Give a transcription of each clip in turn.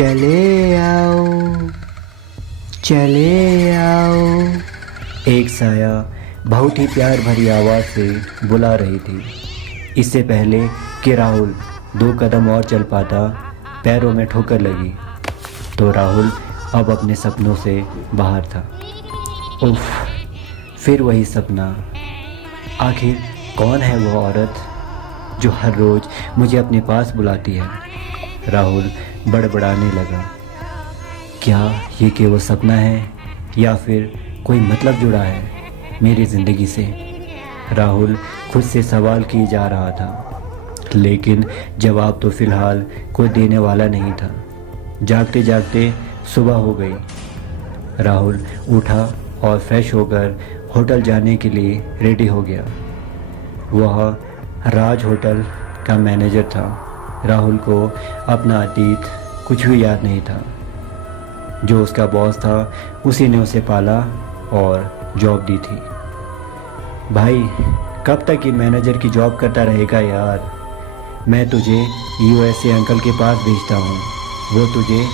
चले आओ, चले आओ। एक साया बहुत ही प्यार भरी आवाज़ से बुला रही थी। इससे पहले कि राहुल 2 कदम और चल पाता, पैरों में ठोकर लगी तो राहुल अब अपने सपनों से बाहर था। उफ, फिर वही सपना। आखिर कौन है वो औरत जो हर रोज़ मुझे अपने पास बुलाती है? राहुल बड़बड़ाने लगा। क्या ये केवल सपना है या फिर कोई मतलब जुड़ा है मेरी ज़िंदगी से? राहुल खुद से सवाल किए जा रहा था, लेकिन जवाब तो फ़िलहाल कोई देने वाला नहीं था। जागते जागते सुबह हो गई। राहुल उठा और फ्रेश होकर होटल जाने के लिए रेडी हो गया। वह राज होटल का मैनेजर था। राहुल को अपना अतीत कुछ भी याद नहीं था। जो उसका बॉस था उसी ने उसे पाला और जॉब दी थी। भाई, कब तक ये मैनेजर की जॉब करता रहेगा यार? मैं तुझे यूएसए अंकल के पास भेजता हूँ, वो तुझे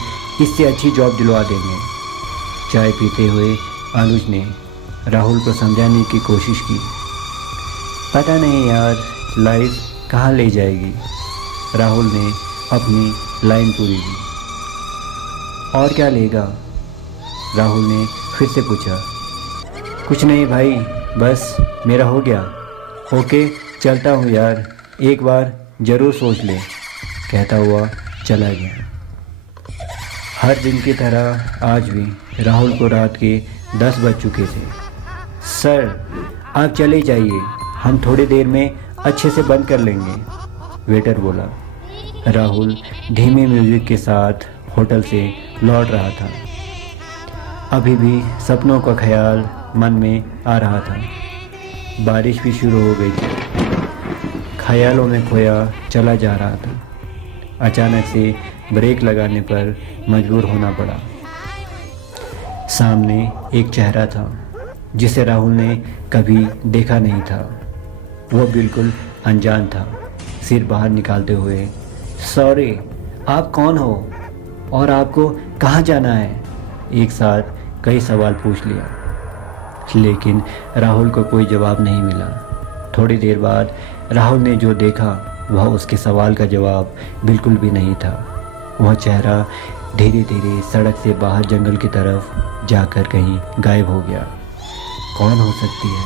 इससे अच्छी जॉब दिलवा देंगे। चाय पीते हुए अनुज ने राहुल को समझाने की कोशिश की। पता नहीं यार, लाइफ कहाँ ले जाएगी। राहुल ने अपनी लाइन पूरी की। और क्या लेगा? राहुल ने फिर से पूछा। कुछ नहीं भाई, बस मेरा हो गया। ओके, चलता हूँ यार, एक बार ज़रूर सोच ले, कहता हुआ चला गया। हर दिन की तरह आज भी राहुल को रात के 10 बज चुके थे। सर, आप चले जाइए, हम थोड़ी देर में अच्छे से बंद कर लेंगे, वेटर बोला। राहुल धीमे म्यूजिक के साथ होटल से लौट रहा था। अभी भी सपनों का ख्याल मन में आ रहा था। बारिश भी शुरू हो गई थी। ख्यालों में खोया चला जा रहा था। अचानक से ब्रेक लगाने पर मजबूर होना पड़ा। सामने एक चेहरा था जिसे राहुल ने कभी देखा नहीं था। वो बिल्कुल अनजान था। सिर बाहर निकालते हुए, सॉरी, आप कौन हो और आपको कहाँ जाना है? एक साथ कई सवाल पूछ लिया, लेकिन राहुल को कोई जवाब नहीं मिला। थोड़ी देर बाद राहुल ने जो देखा वह उसके सवाल का जवाब बिल्कुल भी नहीं था। वह चेहरा धीरे धीरे सड़क से बाहर जंगल की तरफ जाकर कहीं गायब हो गया। कौन हो सकती है?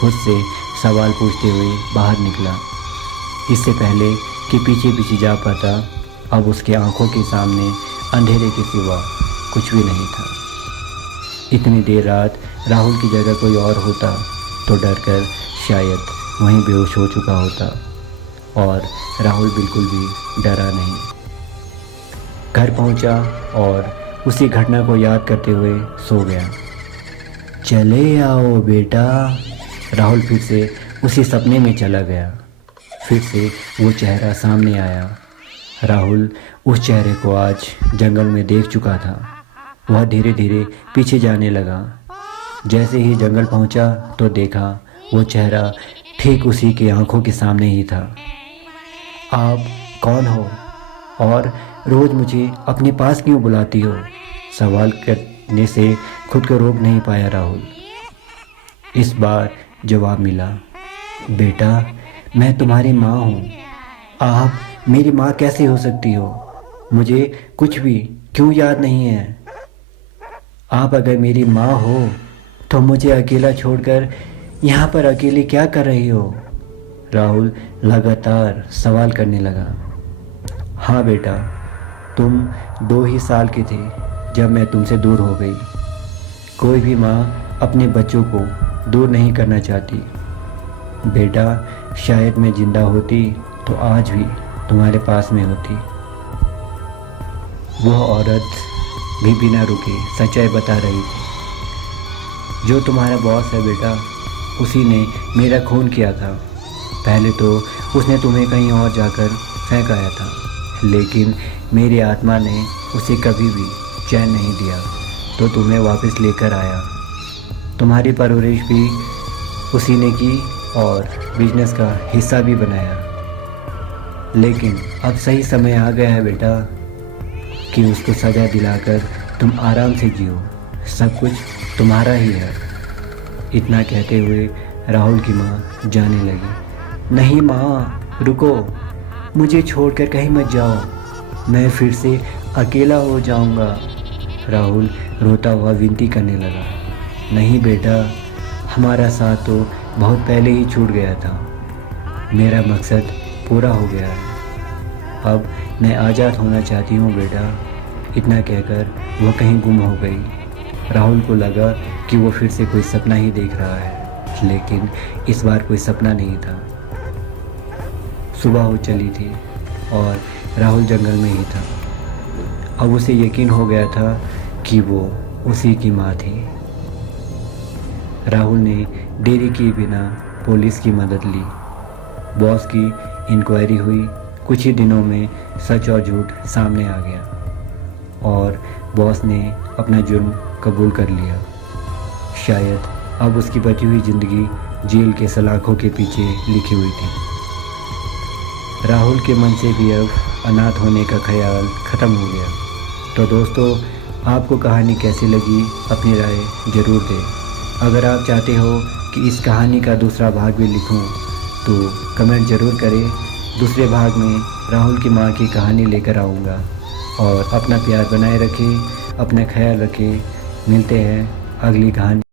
खुद से सवाल पूछते हुए बाहर निकला। इससे पहले कि पीछे पीछे जा पाता, अब उसके आंखों के सामने अंधेरे के सिवा कुछ भी नहीं था। इतनी देर रात राहुल की जगह कोई और होता तो डरकर शायद वहीं बेहोश हो चुका होता, और राहुल बिल्कुल भी डरा नहीं। घर पहुंचा और उसी घटना को याद करते हुए सो गया। चले आओ बेटा। राहुल फिर से उसी सपने में चला गया। फिर से वो चेहरा सामने आया। राहुल उस चेहरे को आज जंगल में देख चुका था। वह धीरे धीरे पीछे जाने लगा। जैसे ही जंगल पहुंचा तो देखा वो चेहरा ठीक उसी की आंखों के सामने ही था। आप कौन हो और रोज़ मुझे अपने पास क्यों बुलाती हो? सवाल करने से खुद को रोक नहीं पाया राहुल। इस बार जवाब मिला। बेटा, मैं तुम्हारी माँ हूँ। आप मेरी माँ कैसे हो सकती हो? मुझे कुछ भी क्यों याद नहीं है? आप अगर मेरी माँ हो तो मुझे अकेला छोड़कर यहाँ पर अकेले क्या कर रही हो? राहुल लगातार सवाल करने लगा। हाँ बेटा, तुम 2 ही साल के थे जब मैं तुमसे दूर हो गई। कोई भी माँ अपने बच्चों को दूर नहीं करना चाहती। बेटा, शायद मैं जिंदा होती तो आज भी तुम्हारे पास में होती। वह औरत भी बिना रुके सच्चाई बता रही थी। जो तुम्हारा बॉस है बेटा, उसी ने मेरा खून किया था। पहले तो उसने तुम्हें कहीं और जाकर फेंक आया था, लेकिन मेरी आत्मा ने उसे कभी भी चैन नहीं दिया तो तुम्हें वापस लेकर आया। तुम्हारी परवरिश भी उसी ने की और बिजनेस का हिस्सा भी बनाया। लेकिन अब सही समय आ गया है बेटा। कि उसको सज़ा दिलाकर तुम आराम से जियो, सब कुछ तुम्हारा ही है। इतना कहते हुए राहुल की माँ जाने लगी। नहीं माँ, रुको, मुझे छोड़कर कहीं मत जाओ, मैं फिर से अकेला हो जाऊंगा। राहुल रोता हुआ विनती करने लगा। नहीं बेटा, हमारा साथ तो बहुत पहले ही छूट गया था, मेरा मकसद पूरा हो गया है, अब मैं आज़ाद होना चाहती हूँ बेटा। इतना कहकर वह कहीं गुम हो गई। राहुल को लगा कि वो फिर से कोई सपना ही देख रहा है, लेकिन इस बार कोई सपना नहीं था। सुबह हो चली थी और राहुल जंगल में ही था। अब उसे यकीन हो गया था कि वो उसी की माँ थी। राहुल ने देरी किए बिना पुलिस की मदद ली। बॉस की इंक्वायरी हुई। कुछ ही दिनों में सच और झूठ सामने आ गया और बॉस ने अपना जुर्म कबूल कर लिया। शायद अब उसकी बची हुई ज़िंदगी जेल के सलाखों के पीछे लिखी हुई थी। राहुल के मन से भी अब अनाथ होने का ख्याल ख़त्म हो गया। तो दोस्तों, आपको कहानी कैसी लगी अपनी राय ज़रूर दें। अगर आप चाहते हो कि इस कहानी का दूसरा भाग भी लिखूं तो कमेंट ज़रूर करें। दूसरे भाग में राहुल की माँ की कहानी लेकर आऊँगा। और अपना प्यार बनाए रखें, अपना ख्याल रखें। मिलते हैं अगली कहानी।